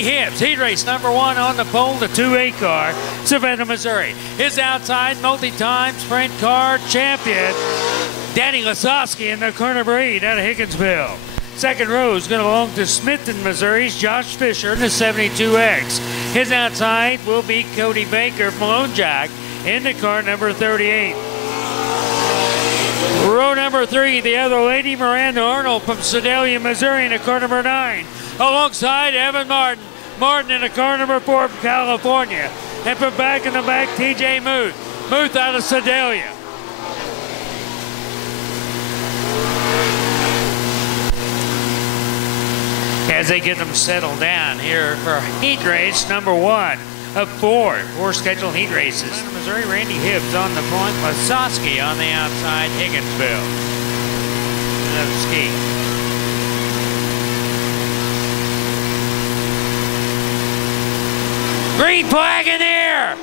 Randy Hibbs, heat race number 1 on the pole, the 2-8 car, Savannah, Missouri. His outside multi-time sprint car champion, Danny Lasowski in the car number 8 out of Higginsville. Second row is going to belong to Smithton, Missouri's Josh Fisher in the 72X. His outside will be Cody Baker from Lone Jack in the car number 38. Row number 3, the other lady, Miranda Arnold from Sedalia, Missouri in the car number 9. Alongside Evan Martin. Martin in the car number 4 from California. And from back in the back, TJ Muth. Muth out of Sedalia. As they get them settled down here for heat race number 1 of 4 scheduled heat races. Missouri, Randy Hibbs on the point, Lasowski on the outside, Higginsville. Another ski. Green flag in the air.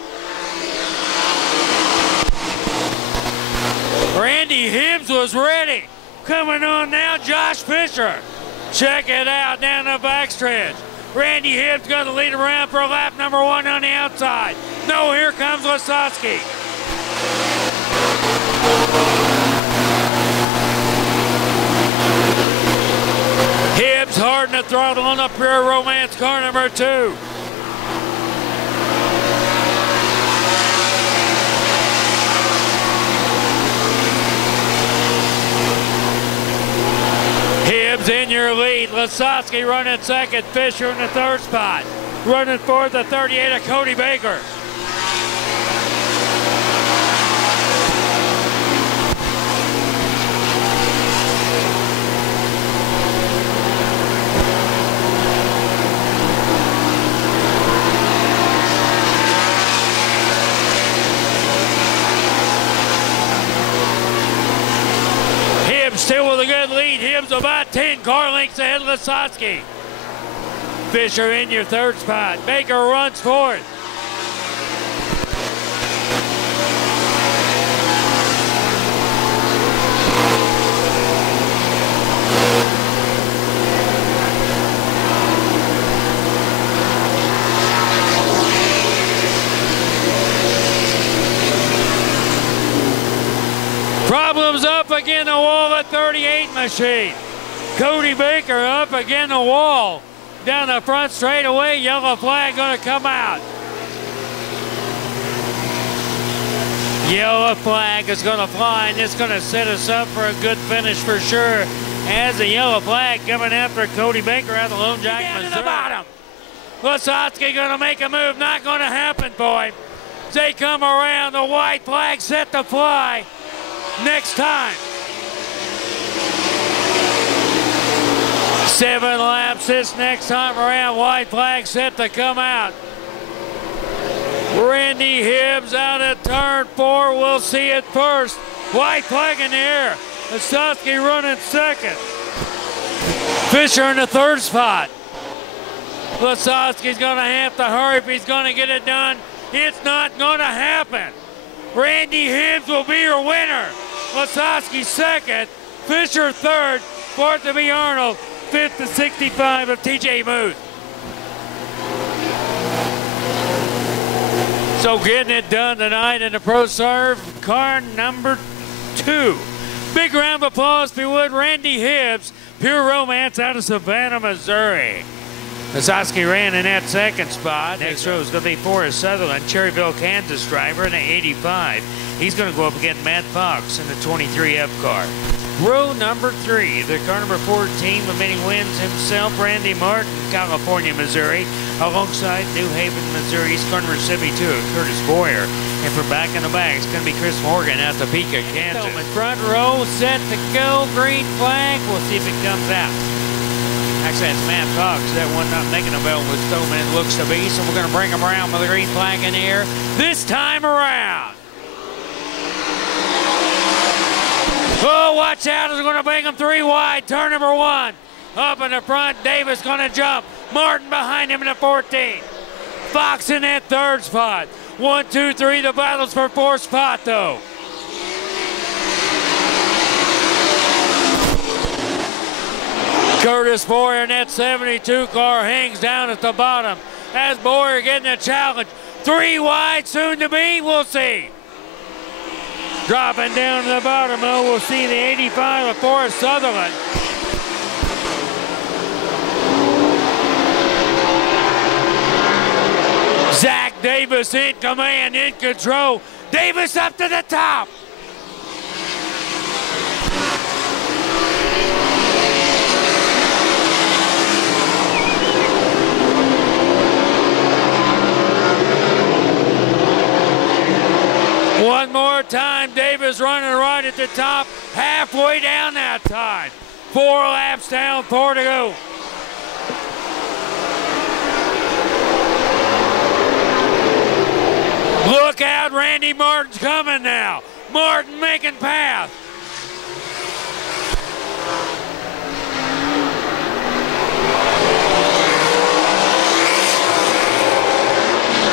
Randy Hibbs was ready. Coming on now, Josh Fisher. Check it out down the backstretch. Randy Hibbs going to lead around for lap number 1 on the outside. No, here comes Lasowski. Hibbs hard in the throttle on the Pure Romance car number 2. Hibbs in your lead. Lasowski running second. Fisher in the third spot. Running fourth, the 38 of Cody Baker. Still with a good lead. Hibbs about 10 car lengths ahead of Lasowski. Fisher in your third spot. Baker runs fourth. Problems up again the wall at 38 machine. Cody Baker up again the wall. Down the front straightaway, yellow flag gonna come out. Yellow flag is gonna fly, and it's gonna set us up for a good finish for sure. As the yellow flag coming after Cody Baker out of Lone Jack, Missouri. Down to the bottom. Lasowski gonna make a move, not gonna happen for him. They come around, the white flag set to fly. Next time. 7 laps this next time around. White flag set to come out. Randy Hibbs out at turn 4. We'll see it first. White flag in the air. Lasowski running second. Fisher in the third spot. Lasowski's going to have to hurry if he's going to get it done. It's not going to happen. Randy Hibbs will be your winner. Lasowski second, Fisher third, fourth to be Arnold, fifth to 65 of TJ Muth. So getting it done tonight in the Pro Serve car number 2. Big round of applause if you would, Randy Hibbs, Pure Romance out of Savannah, Missouri. Lasowski ran in that second spot. Next row is going to be Forrest Sutherland, Cherryville, Kansas driver in the 85. He's going to go up against Matt Fox in the 23F car. Row number 3, the car number 14 with many wins himself, Randy Martin, California, Missouri, alongside New Haven, Missouri's car number 72, Curtis Boyer. And for back in the back, it's going to be Chris Morgan out Topeka, Kansas. Front row set to go, green flag. We'll see if it comes out. Actually, that's Matt Fox. That one not making a bell with Stoneman, it looks to be. So we're going to bring him around with a green flag in the air this time around. Oh, watch out. It's going to bring him 3 wide. Turn number 1. Up in the front. Davis going to jump. Martin behind him in the 14. Fox in that third spot. 1, 2, 3. The battle's for 4th spot, though. Curtis Boyer in that 72 car hangs down at the bottom. As Boyer getting a challenge. 3 wide, soon to be, we'll see. Dropping down to the bottom, though, we'll see the 85 of Forrest Sutherland. Zach Davis in command, in control. Davis up to the top. One more time, Davis running right at the top, halfway down that time. 4 laps down, 4 to go. Look out, Randy Martin's coming now. Martin making path.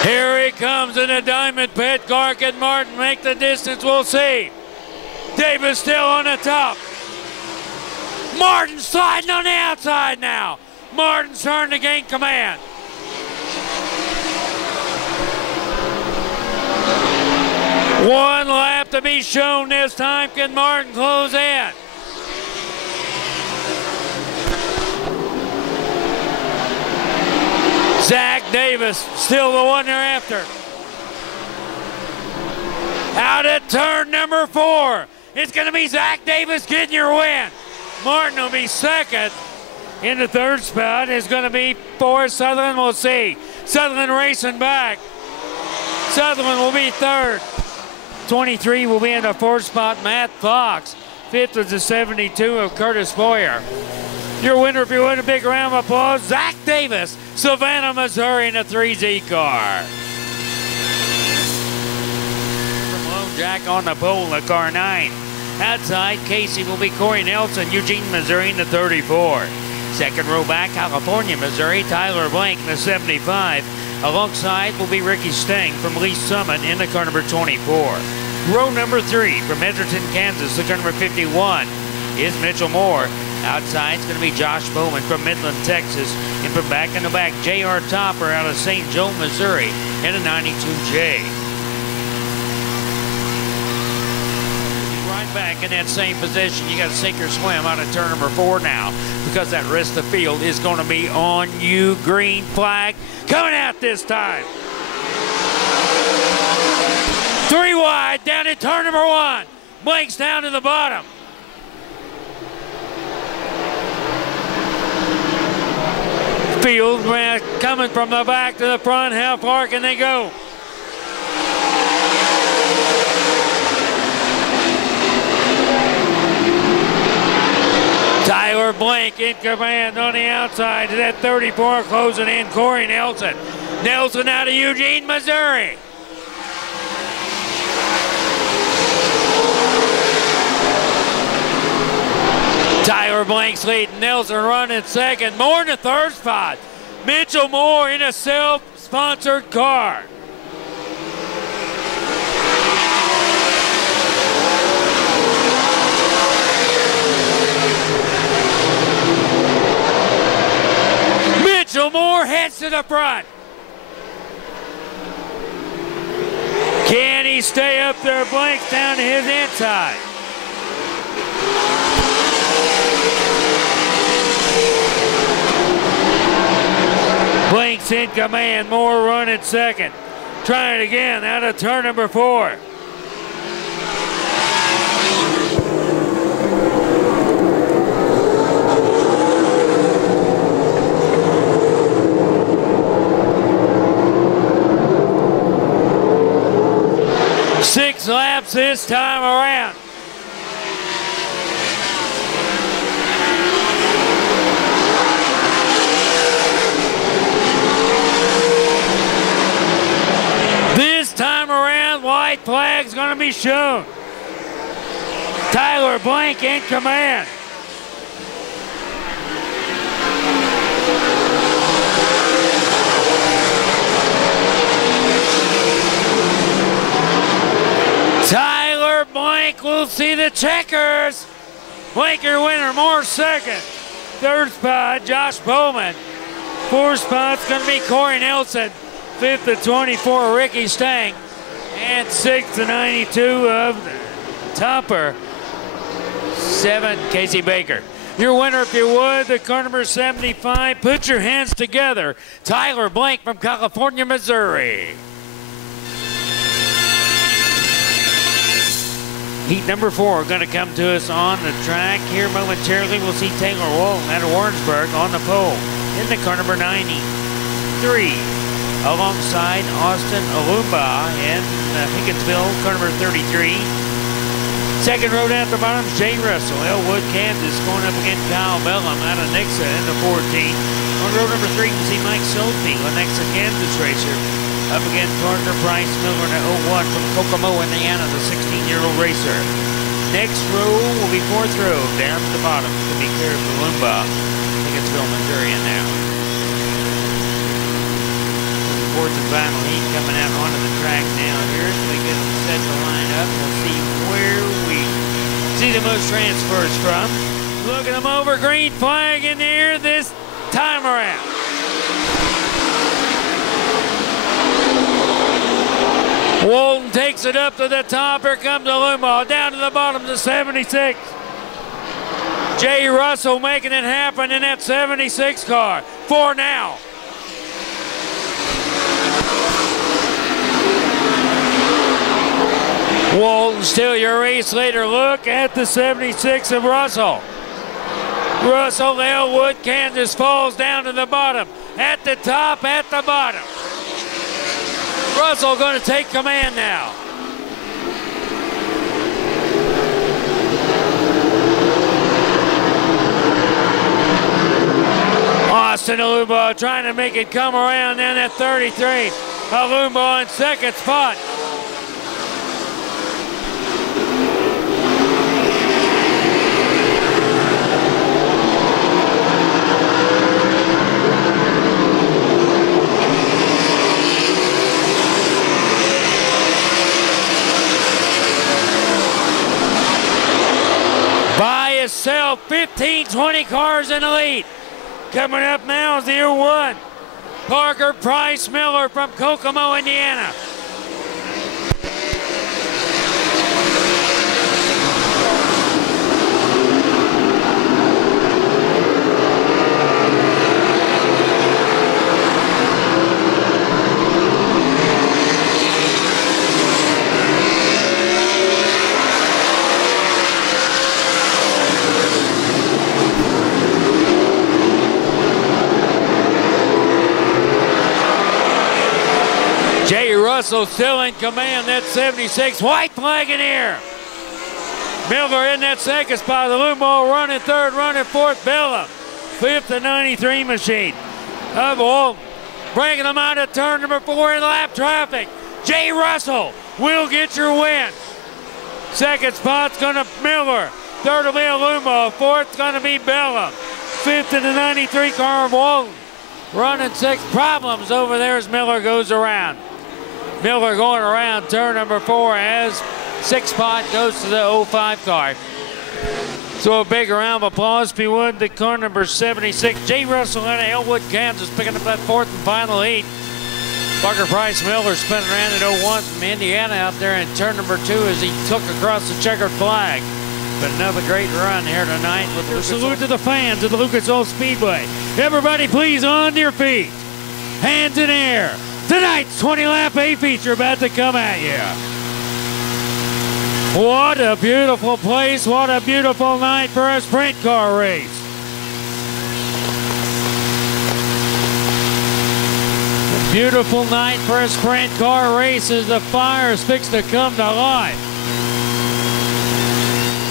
Here he comes in a diamond pit car. Can Martin make the distance? We'll see. Davis still on the top. Martin sliding on the outside now. Martin's trying to gain command. One lap to be shown this time. Can Martin close in? Zach Davis, still the one they're after. Out at turn number 4. It's going to be Zach Davis getting your win. Martin will be second. In the third spot is going to be Forrest Sutherland. We'll see. Sutherland racing back. Sutherland will be third. 23 will be in the fourth spot, Matt Fox. Fifth is the 72 of Curtis Boyer. Your winner, if you win, a big round of applause, Zach Davis, Savannah, Missouri in a 3Z car. From Lone Jack on the pole, the car 9. Outside, Casey will be Corey Nelson, Eugene, Missouri in the 34. Second row back, California, Missouri, Tyler Blank in the 75. Alongside will be Ricky Stang from Lee Summit in the car number 24. Row number 3 from Edgerton, Kansas, the car number 51 is Mitchell Moore. Outside is going to be Josh Bowman from Midland, Texas. And from back in the back, J.R. Topper out of St. Joe, Missouri in a 92J. Right back in that same position. You got to sink or swim out of turn number 4 now, because that rest of the field is going to be on you. Green flag coming out this time. 3 wide down in turn number 1. Blank's down to the bottom. Field coming from the back to the front. How far can they go? Tyler Blank in command on the outside to that 34, closing in Corey Nelson. Nelson out of Eugene, Missouri. Tyler Blank's leading. Nelson running second. Moore in the third spot. Mitchell Moore in a self-sponsored car. Mitchell Moore heads to the front. Can he stay up there? Blank's down to his inside. Blank's in command. Moore running second. Trying it again out of turn number 4. Six laps this time around. This time around, white flag's going to be shown. Tyler Blank in command. Tyler Blank will see the checkers. Blank your winner, Moore second. Third spot, Josh Bowman. Fourth spot's going to be Corey Nelson. Fifth to 24, Ricky Stang. And sixth to 92 of Topper, 7, Casey Baker. Your winner, if you would, the car number 75. Put your hands together. Tyler Blank from California, Missouri. Heat number 4 going to come to us on the track here momentarily. We'll see Taylor Walton out of Warrensburg on the pole in the car number 93. Alongside Austin Alumba in Higginsville, car number 33. Second row down at the bottom is Jay Russell, Elwood, Kansas, going up against Kyle Bellum out of Nixa in the 14. On row number 3, you see Mike Sophie, Lenexa, Kansas racer. Up against Parker Price Miller in 01 from Kokomo, Indiana, the 16-year-old racer. Next row will be fourth row down at the bottom. It's going to be clear for Lumba, Higginsville, Missouri now. Fourth and final heat coming out onto the track now. Here as we get them set to line up, we'll see where we see the most transfers from. Looking them over, green flag in the air this time around. Walton takes it up to the top. Here comes Alumba. Down to the bottom to 76. Jay Russell making it happen in that 76 car. 4 now. Walton still your race leader. Look at the 76 of Russell. Russell, Elwood, Kansas falls down to the bottom. At the top, at the bottom. Russell going to take command now. Austin Alumba trying to make it come around down at 33. Alumba in second spot. By itself, 15, 20 cars in the lead. Coming up now is the 01. Parker Price Miller from Kokomo, Indiana. Jay Russell still in command, that 76, white flag in here. Miller in that second spot, the Lumba running third, running fourth, Bellum. Fifth to 93 machine of Walton. Bringing them out of turn number 4 in lap traffic. Jay Russell will get your win. Second spot's gonna Miller. Third will be Lumba, fourth's gonna be Bellum. Fifth in the 93 car of Walton. Running 6 problems over there as Miller goes around. Miller going around turn number 4 as 6th spot goes to the 05 car. So a big round of applause if you would. The car number 76, Jay Russell out of Elwood, Kansas, picking up that 4th and final heat. Parker Price Miller spinning around at 01 from Indiana out there in turn number 2 as he took across the checkered flag. But another great run here tonight with the salute to the fans of the Lucas Oil Speedway. Everybody please on your feet. Hands in air. Tonight's 20-lap A feature about to come at you. What a beautiful place. What a beautiful night for a sprint car race. A beautiful night for a sprint car race as the fire is fixed to come to life.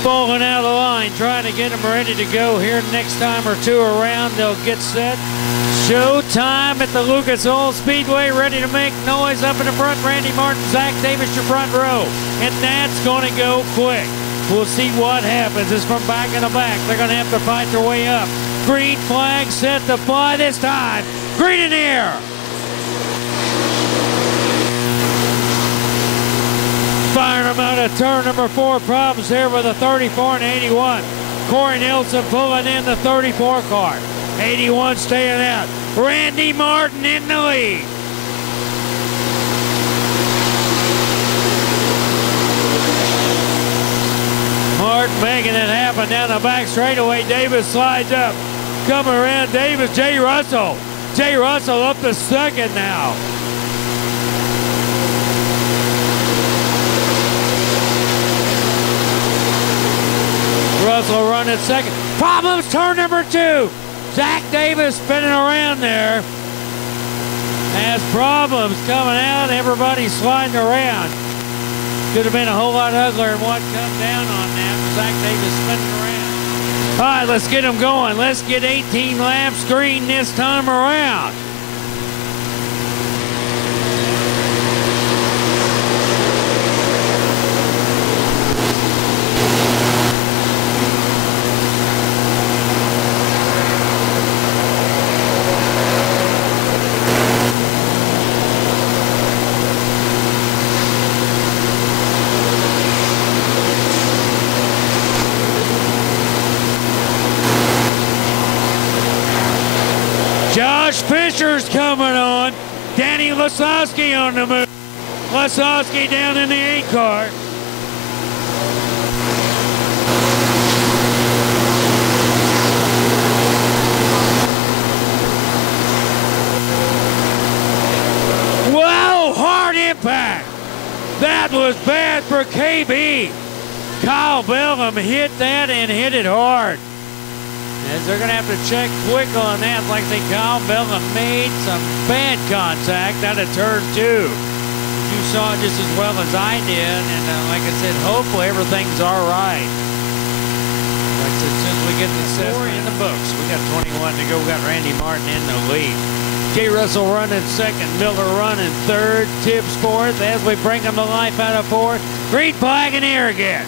Falling out of the line, trying to get them ready to go here next time or two around. They'll get set. Showtime at the Lucas Oil Speedway, ready to make noise up in the front. Randy Martin, Zach Davis, your front row. And that's going to go quick. We'll see what happens. It's from back in the back. They're going to have to fight their way up. Green flag set to fly this time. Green in the air. Firing them out of turn number 4. Problems here with a 34 and 81. Corey Nelson pulling in the 34 car. 81 staying out. Randy Martin in the lead. Martin making it happen down the back straightaway. Davis slides up. Coming around Davis, Jay Russell. Jay Russell up to second now. Russell running second. Problems, turn number 2. Zach Davis spinning around there. Has problems coming out. Everybody sliding around. Could have been a whole lot uglier than what come down on that. Zach Davis spinning around. All right, let's get them going. Let's get 18 laps green this time around. Josh Fisher's coming on. Danny Lasowski on the move. Lasowski down in the 8 car. Wow, hard impact. That was bad for KB. Kyle Bellum hit that and hit it hard. As they're going to have to check quick on that. Like I say, Kyle Bellum made some bad contact out of turn 2. You saw it just as well as I did. And like I said, hopefully everything's all right. Like I said, as soon as we get the 4 in the books, we got 21 to go. We got Randy Martin in the lead. Jay Russell running second. Miller running third. Tibbs fourth. As we bring them to life out of 4. Green flag in the air again.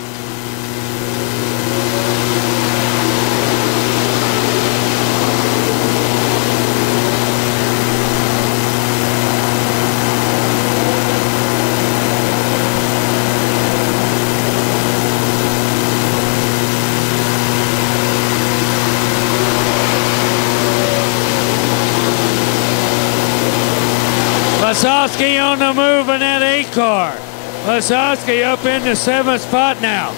Lasowski on the move in that 8 car. Lasowski up in the 7th spot now.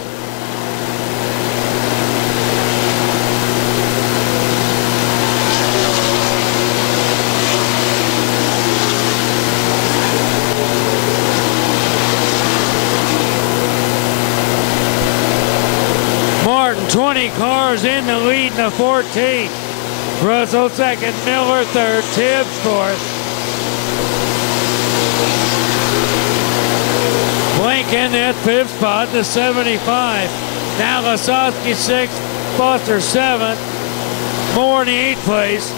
Martin, 20 cars in the lead in the 14th. Russell second, Miller third, Tibbs fourth. Lincoln at 5th spot, the 75. Now Lasowski 6th, Foster 7th. Moore in the 8th place.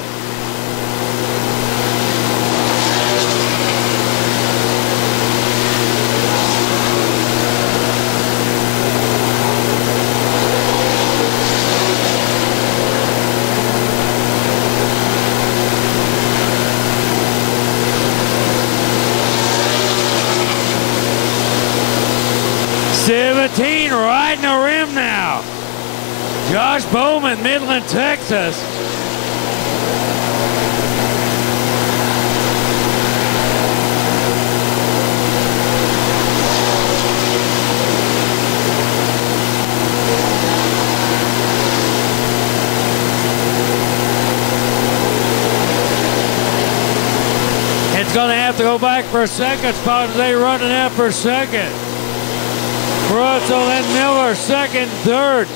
Riding the rim now. Josh Bowman, Midland, Texas. It's going to have to go back for a second spot as they running out for second. Russell and Miller second, third.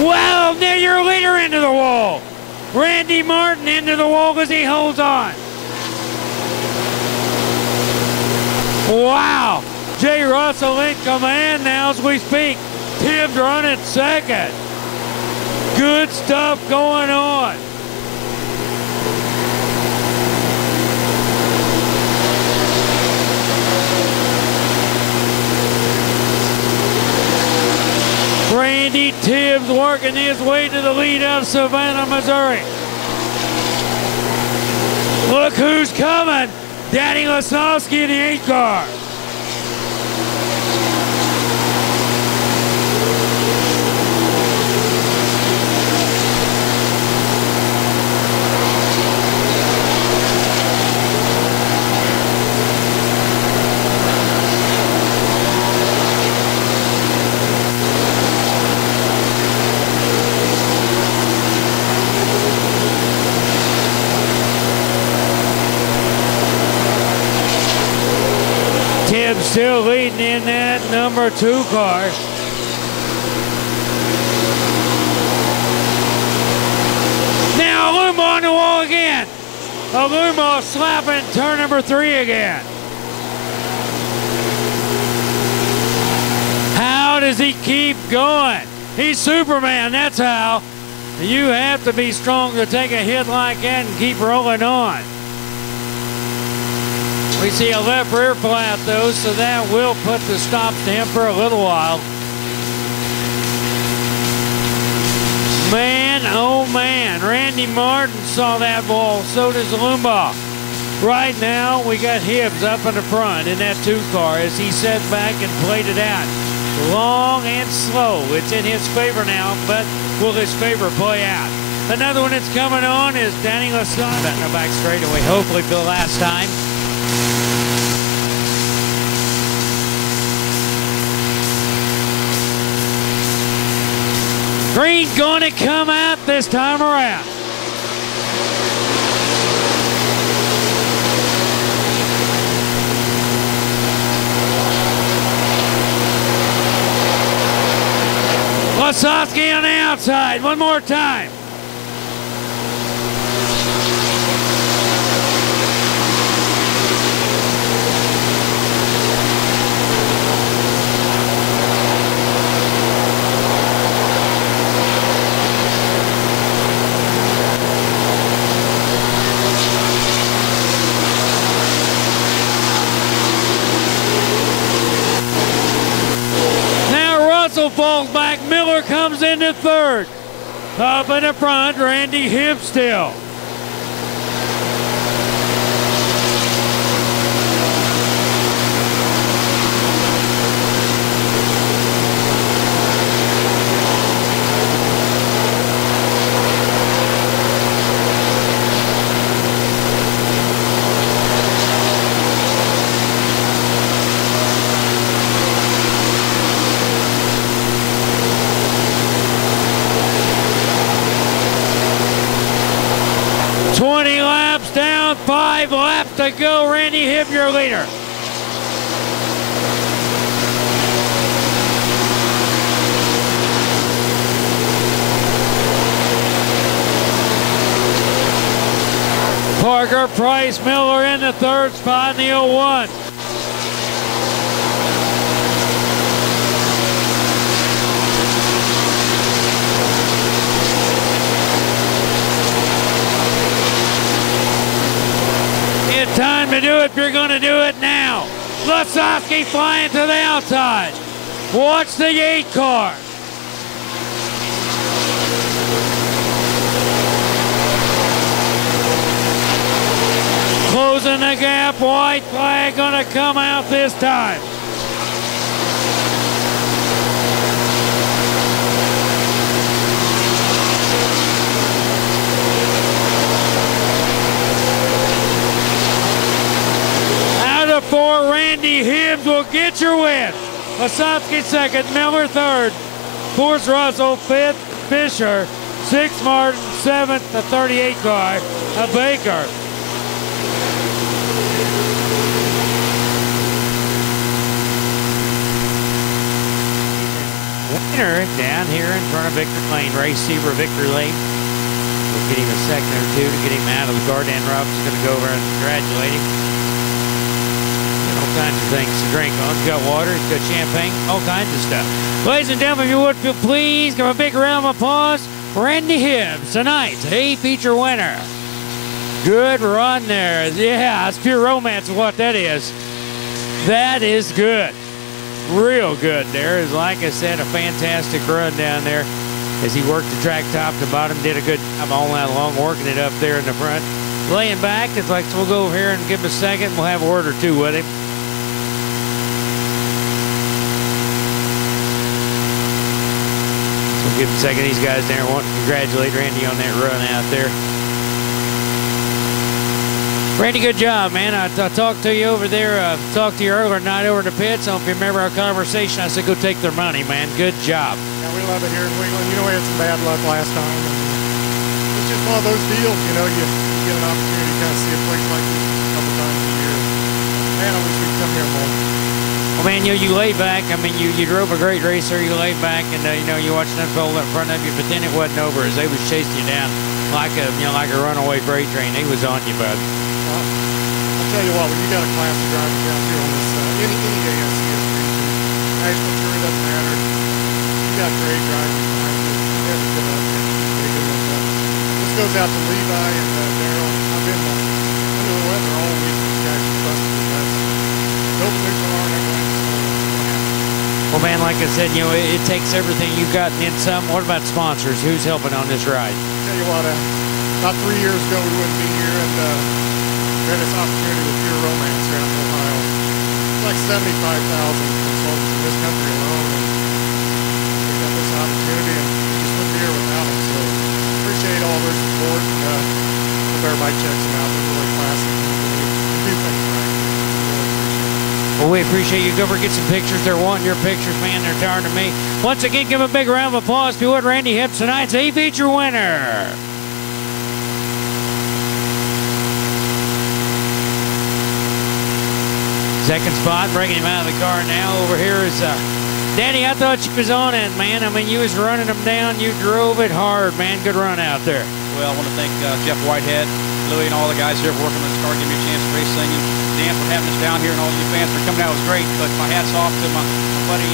Well, near your leader into the wall. Randy Martin into the wall as he holds on. Wow. Jay Russell in command now as we speak. Tibbs running second. Good stuff going on. Randy Tibbs working his way to the lead out of Savannah, Missouri. Look who's coming. Danny Lasowski in the 8 car. Tibbs still leading in that number 2 car. Now Aluma on the wall again. Aluma slapping turn number 3 again. How does he keep going? He's Superman, that's how. You have to be strong to take a hit like that and keep rolling on. We see a left rear flat though, so that will put the stop to him for a little while. Man, oh man, Randy Martin saw that ball, so does Aluma. Right now, we got Hibbs up in the front in that 2 car as he sat back and played it out. Long and slow, it's in his favor now, but will his favor play out? Another one that's coming on is Danny Lasowski. In the back straightaway, hopefully for the last time. Green gonna come out this time around. Lasowski on the outside, one more time. Falls back, Miller comes into 3rd. Up in the front, Randy Hibbs still. Down 5 laps to go. Randy Hibbs, your leader. Parker Price Miller in the 3rd spot in the 01. Time to do it if you're going to do it now. Lasowski flying to the outside. Watch the 8 car. Closing the gap, white flag going to come out this time. For Randy Hibbs will get your win. Lasowski 2nd, Miller 3rd, 4th Russell, 5th Fisher, 6th Martin, 7th the 38 car, a Baker. Winner down here in front of Victor Lane, Ray Seaver, Victor Lane. We'll get him a second or two to get him out of the car. Dan Roberts is going to go over and congratulate him. All kinds of things to drink on. He's got water, he's got champagne, all kinds of stuff. Ladies and gentlemen, if you would please give a big round of applause for Randy Hibbs, tonight's A feature winner. Good run there. Yeah, it's pure romance of what that is. That is good. real good there. As like I said, a fantastic run down there as he worked the track top to bottom. Did a good job all night long working it up there in the front. Laying back, it's like, so we'll go over here and give him a second. We'll have a word or two with him. So we'll give him a second. These guys there want to congratulate Randy on that run out there. Randy, good job, man. I talked to you over there, talked to you earlier tonight over in the pits. I don't know if you remember our conversation. I said, go take their money, man. Good job. Yeah, we love it here in Wheeling. You know, we had some bad luck last time. And it's just one of those deals, you know, you get an opportunity to kind of see a place like this a couple times a year. Man, I wish we'd come here more. Well, man, you lay back. I mean, you drove a great race there. You laid back, and you know, you watched them unfold in front of you, but then it wasn't over as they was chasing you down like a, you know, like a runaway freight train. They was on you, bud. Well, I'll tell you what, when you got a class of drivers out here on this, any ASCS region, national tour, doesn't matter. You got great drivers behind you. You never give up. This goes out to Levi and Daryl. I've been under the weather all week. These guys are busted the nuts. Built a new car and everything's going happen. Well, man, like I said, you know, it takes everything you've got and then some. What about sponsors? Who's helping on this ride? I'll tell you what, about 3 years ago we wouldn't be here, and we had this opportunity with Pure Romance around in Ohio. It's like 75,000 consultants in this country alone, and we got this opportunity, and we just wouldn't be here without them. So appreciate all their support, and hope everybody checks them out. They're really classy. They do things right. Well, we appreciate you. Go over and get some pictures. They're wanting your pictures, man. They're tired of me. Once again, give a big round of applause to what Randy Hibbs, tonight's A-Feature winner. Second spot, bringing him out of the car now. Over here is Danny. I thought you was on it, man. I mean, you was running them down. You drove it hard, man. Good run out there. Well, I want to thank Jeff Whitehead, Louie, and all the guys here for working on this car, giving me a chance to race singing. Dan for having us down here, and all you fans for coming out. It was great. But my hat's off to my buddy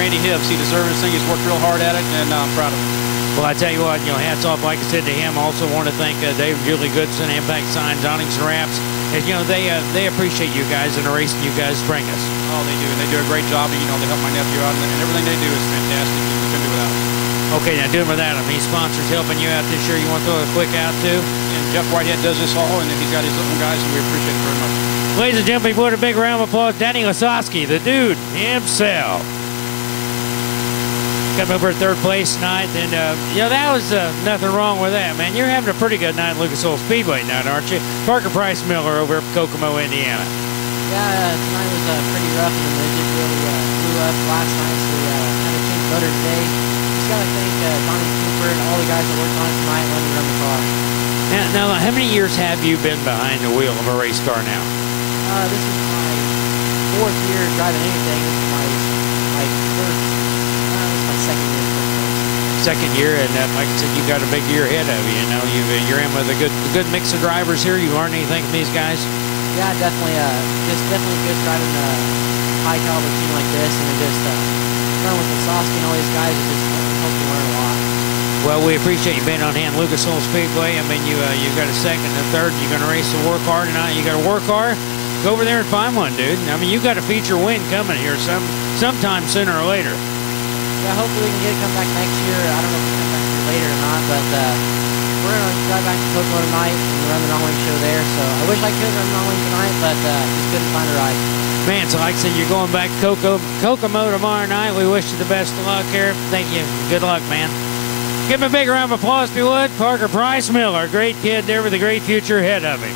Randy Hibbs. He deserves this thing. He's worked real hard at it, and I'm proud of him. Well, I tell you what, you know, hats off, like I said, to him. Also want to thank Dave and Julie Goodson, Impact Signs, Awnings and Wraps. And, you know, they appreciate you guys and the racing you guys bring us. Oh, they do, and they do a great job. You know, they help my nephew out, and everything they do is fantastic. We couldn't do without it. Okay, now doing without him. Any sponsors helping you out this year you want to throw a quick out to? And Jeff Whitehead does this all, and then he's got his little guys, and we appreciate it very much. Ladies and gentlemen, put a big round of applause. Danny Lasowski, the dude himself. Coming over third place tonight, and you know, that was nothing wrong with that, man. You're having a pretty good night at Lucas Oil Speedway tonight, aren't you? Parker Price Miller over at Kokomo, Indiana. Yeah, tonight was pretty rough, and the engine really blew up last night, so we had to change motor today. Just got to thank Donnie Cooper and all the guys that worked on it tonight and let me run the car. Now, how many years have you been behind the wheel of a race car now? This is my 4th year driving anything. This is my first, my second year. Second year, and like I said, you got a big year ahead of you. You know, you're in with a good mix of drivers here. You learned anything from these guys? Yeah, definitely. Just definitely good driving a high caliber team like this, and then just running with Lasowski and all these guys. It just helps you learn a lot. Well, we appreciate you being on hand, Lucas Oil Speedway. I mean, you got a second and a third. You're going to race a work car tonight. You got a work car. Go over there and find one, dude. I mean, you got a feature win coming here sometime sooner or later. Yeah, hopefully we can get it come back next year. I don't know if we come back here later or not, but we're going to drive back to Kokomo tonight and run the non-wing show there. So I wish I could run the non-wing tonight, but just couldn't find a ride. Man, so like I said, you're going back to Kokomo tomorrow night. We wish you the best of luck here. Thank you. Good luck, man. Give him a big round of applause, if you would. Parker Price Miller, great kid there with a great future ahead of him.